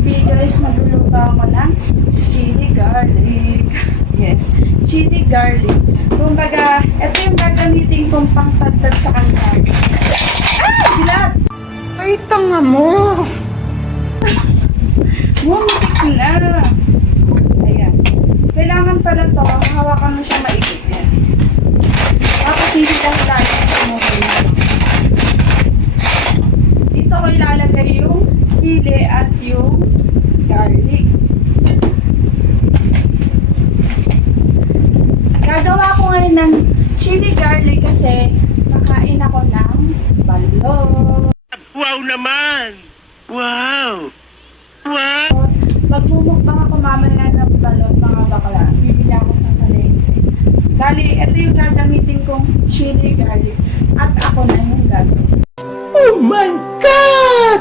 video is magluluto ako ng chili garlic. Yes, chili garlic. Kumbaga, ito yung gagamitin kong pangtagtad sa kanya. Bilat! Ay, tanga mo! Bumikik na! Ayan. Kailangan pala to, hawakan mo siya maikit yan. Tapos hindi lang tayo sumuli. Dito ko ilalagay yung sili at yung garlic. Gagawa ko ngayon ng chili garlic kasi nakain ako ng balot. Wow naman! Wow! Wow! Magmumukbang ako mamaya ng balot, mga bakla. Bibili ako sa palengke. Dali, ito yung gagamitin kong chili garlic. At ako na yung gagawin. Oh my God!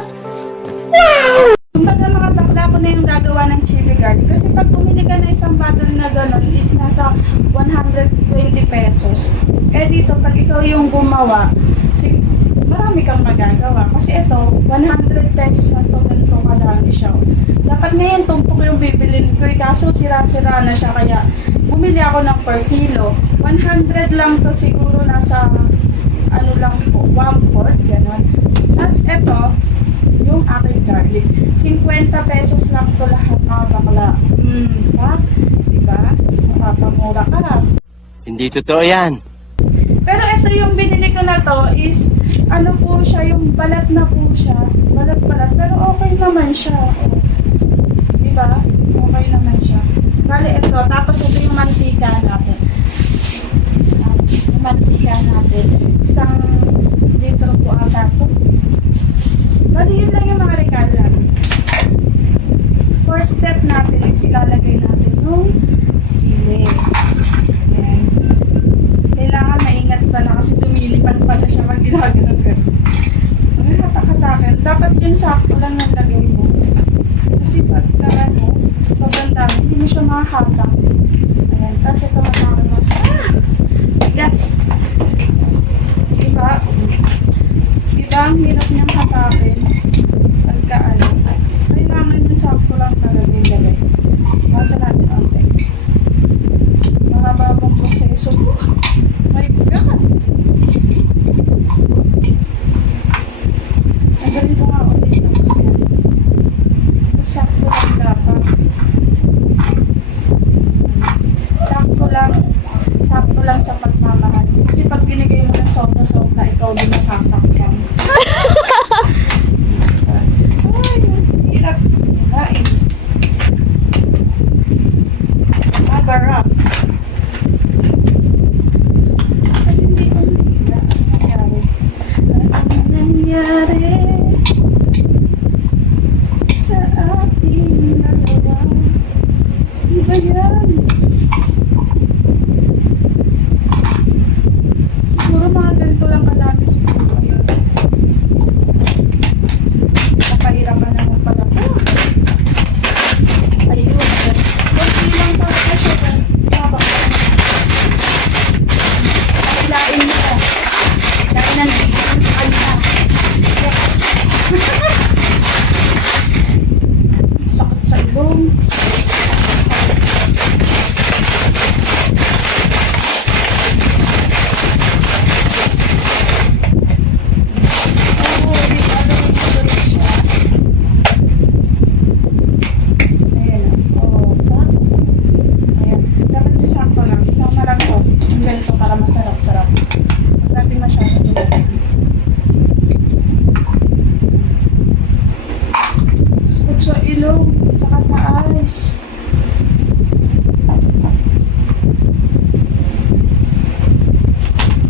Wow! Kumbaga mga bakla ko na yung gagawa ng chili garlic. Kasi pag bumili ka na isang bottle na gano'n is nasa 120 pesos. Eh dito, pag ikaw yung gumawa, marami kang magagawa. Kasi ito, 100 pesos na ito, ganito kadami siya. Dapat ngayon, tumpok yung bibilin ko. Kaso sira-sira na siya. Kaya bumili ako ng per kilo. 100 lang to siguro nasa, ano lang po, 1/4, gano'n. Tapos ito, yung aking garlic. 50 pesos lang to lahat, mga bakla. Diba? Diba? Makapamura ka. Hindi totoo yan. Pero ito yung binili ko na to is, ano po siya, yung balat na po siya. Balat-balat. Pero okay naman siya. O, diba? Okay naman siya. Bale, ito. Tapos ito yung mantika natin. Yung mantika natin. Isang litro po ata po. Bale, yun lang yung mga regalo natin. First step natin is ilalagay natin yung sili. Ayan. Kailangan maingat pala kasi dumilipan pala siya pag ginagawa ka. Ay, hatak-hatakin. Dapat yun sakto lang ng lagay mo. Kasi pag ano, sobrang dami, hindi mo siya makahatak. Ayan. Tapos ito matake mo. Yes! Diba? Diba ang hirap niyang hatakin? Pagka ano. Kailangan yung sakto lang talaga yung lagay. Basta natin ante. Mahaba pong proseso po. My God! Ang ganito nga ulit na kasi yan. Sakto lang dapat. Sakto lang sa pagmamahal. Kasi pag binigay mo ng sobra-sobra, ikaw din masasaktan. Ay, hirap. Kain. Magarap. Nangyari sa ating dalawa. Iba yan. Siguro mga ganito lang kadami siguro. Napahirapan naman pala ko. Ayun. Kunti lang talaga siya. Paglain mo. Dahil nandito sa kanya. Sakit sa ilong. Oo, di ba? Tuloy siya. Ayan. Oo. Ayan. Dapat yung sakto lang. Isama lang to. Yung ganito para masarap-sarap. Dati masyado dito. Sakot sa ilong, saka sa eyes.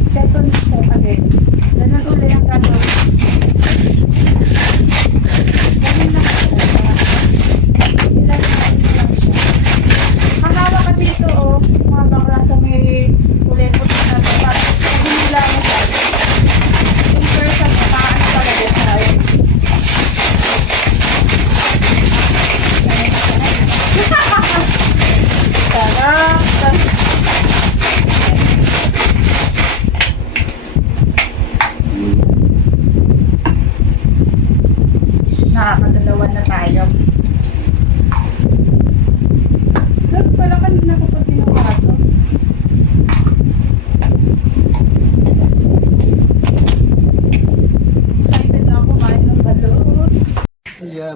Second step again. Ganun ulit ang gagawin. Ganun lang talaga. Ilalagay mo lang siya. Hahawak ka dito, oh. Mga bakla sa may kulekot na dapat. Hinila mo siya. Yung person, paano talaga siya.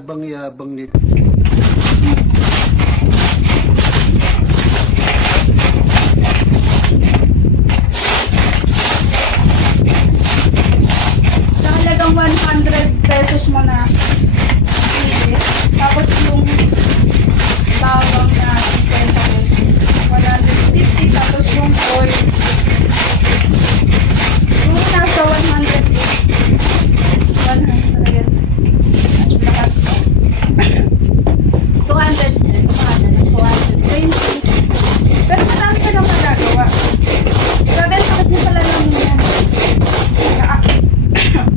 yabang-yabang nito. Sa halagang 100 pesos mo na sili. Tapos yung bawang na 50 pesos. 150. Tapos yung oil. Yung nasa 100. 100. 220. Pero marami ka nang magagawa. Grabe, ang sakit mo sa lalamin yan.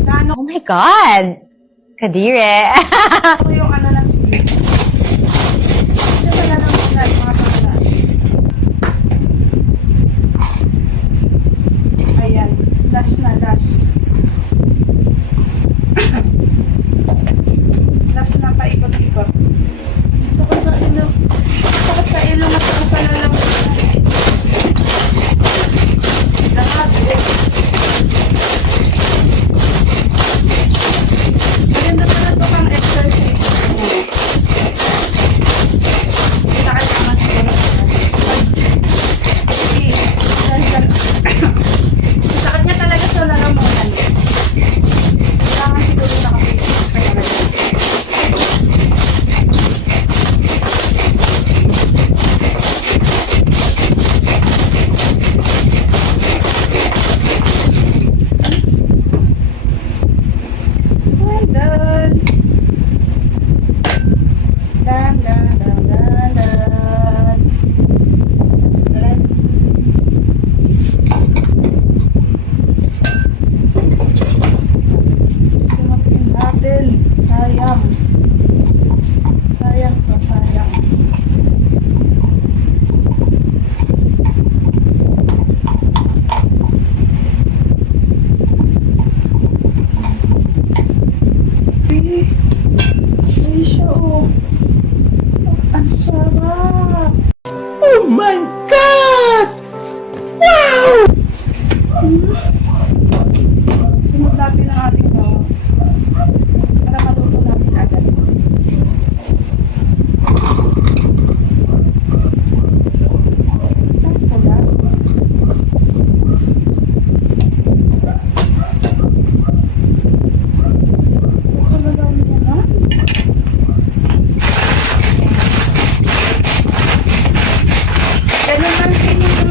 Gaano Oh my God! Kadire! ko yung ano ng sili. Siya sa lalamin yan, mga pagla. Ayan. Last na, last. Last na paikot-ikot. Sakit sa ilong. Sakit sa ilong at saka sa lalamin yan. Lahat. Maganda pala ito pang exercise. Nakalaman siguro. Sige. Sakit niya talaga sa lalamunan. Kailangan siguro nakapilipas ka talaga. Well done. Dan, dan, dan, dan, dan. Dan. Susumatin natin. Sayang. Sayang to, sayang. Ay, ay siya oh. Ang sarap. Oh my God! Wow! Sunod natin ang ating bawang. Para maluto natin agad. Sakto lang. Sa lalamin niya na. Ganun lang din yung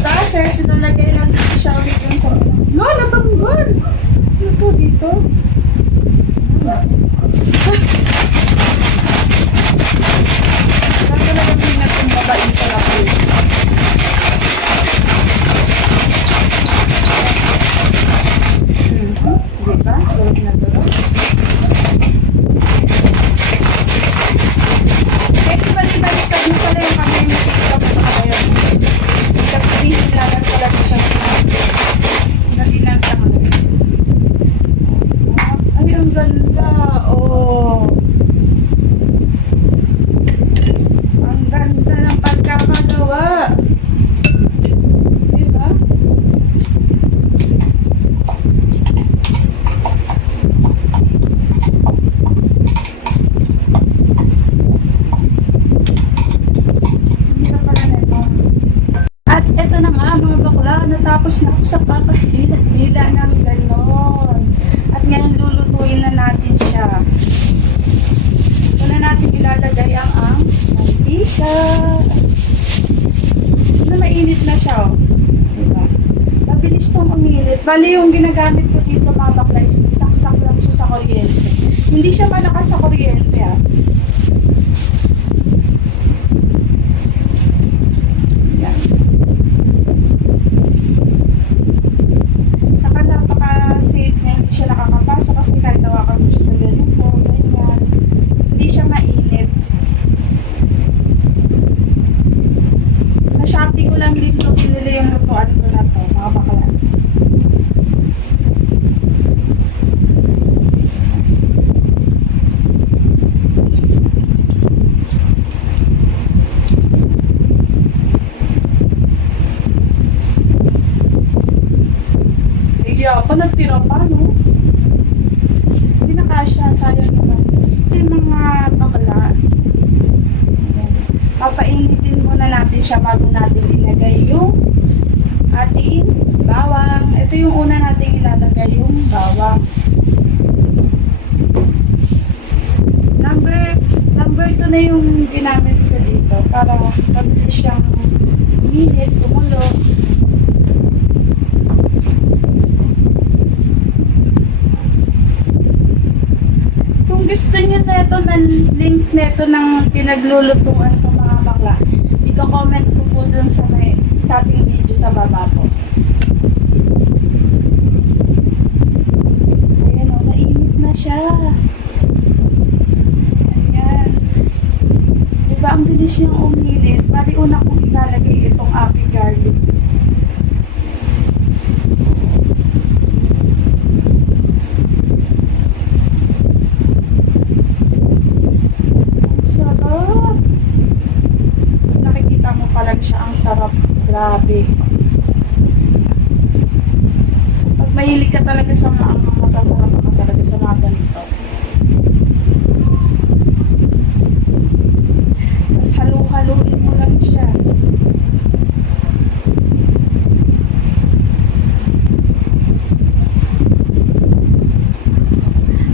taas eh. Sinulagay lang siya ulit yung sa mga. Lola, banggal! Ito dito. Kasi talagang pinag kong babain ko lang po. Diba? Tulog na tulog. Kahit balik-baliktad mo pala yung kamay mo dito pa kayo. Kasi hinilalan pala siya sa dali lang sa mga. Ay, ang ganda. Oh. Ang ganda ng pagkakagawa. Diba? Hindi na pala nito. At eto na nga mga bakla, natapos na ako sa papahila-hila ng ganon. At ngayon lulutuin na natin siya. Una natin ilalagay ang mantika. Na mainit na siya oh. Diba? Mabilis tong uminit. Bali yung ginagamit ko dito mga bakla is saksak lang siya sa kuryente. Hindi siya malakas sa kuryente ah. Yan. Saka napaka-safe niya, hindi siya nakakapasok kasi kahit tawakan mo siya sa ganito, ganyan. Hindi siya mainit. Sa Shopee ko lang dito pinili yung lutuan ko na to, mga bakla. Iya pa, nagtira pa, no? Hindi na kasya, sayang naman. Papainitin muna natin siya bago natin ilagay yung ating bawang. Ito yung una nating ilalagay, yung bawang. Number 2 na yung ginamit ko dito para mabilis siyang minute, kumulo. Kung gusto nyo neto ng link neto ng pinaglulutuan ko mga bakla, i-comment ko po dun sa ating video sa baba po. Ayan o, mainit na siya. Ayan. Diba ang bilis niyang uminit? Bali una kong ilalagay itong aking garlic. Sarap! Nakikita mo pa lang siya, ang sarap. Grabe. Pag mahilig ka talaga sa mga masasarap ka talaga sa mga ganito. Tapos halu-haluin mo lang siya.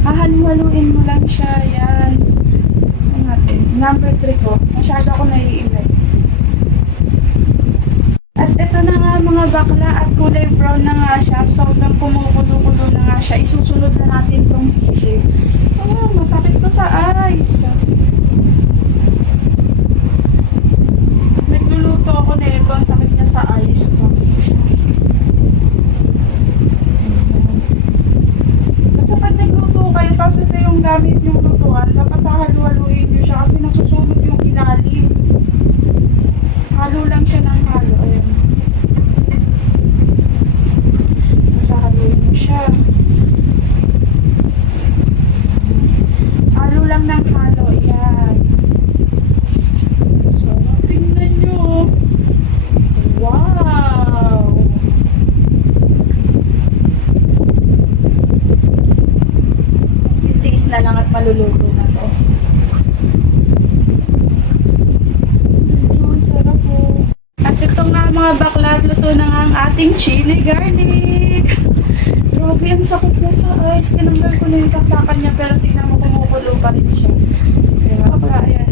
Hahalu-haluin mo lang siya. Yan. Saan natin? Number 3 ko. Masyado ako naiinit. At ito na nga mga bakla at kulay brown na nga siya. At sobrang kumukulo-kulo na nga siya. Isusunod na natin itong sisig. Oh, masakit to sa eyes. Nagluluto ako nito. Ang sakit niya sa eyes. Basta pag nagluto kayo, tapos ito yung gamit yung lutuan, dapat halu-haluin nyo siya kasi nasusunod yung ilalim. Halo lang siya ng halo. Ayan. Basta haluin mo siya. Halo lang ng halo. Ayan. So, tingnan nyo. Wow! Titiis na lang at maluluto na to. Ayun, sarap po. At ito nga mga bakla, at luto na nga ang ating chili garlic. Grabe, ang sakit niya sa eyes. Tinanggal ko na yung saksakan niya pero tingnan mo kumukulo pa rin siya. Kaya bakla, ayan.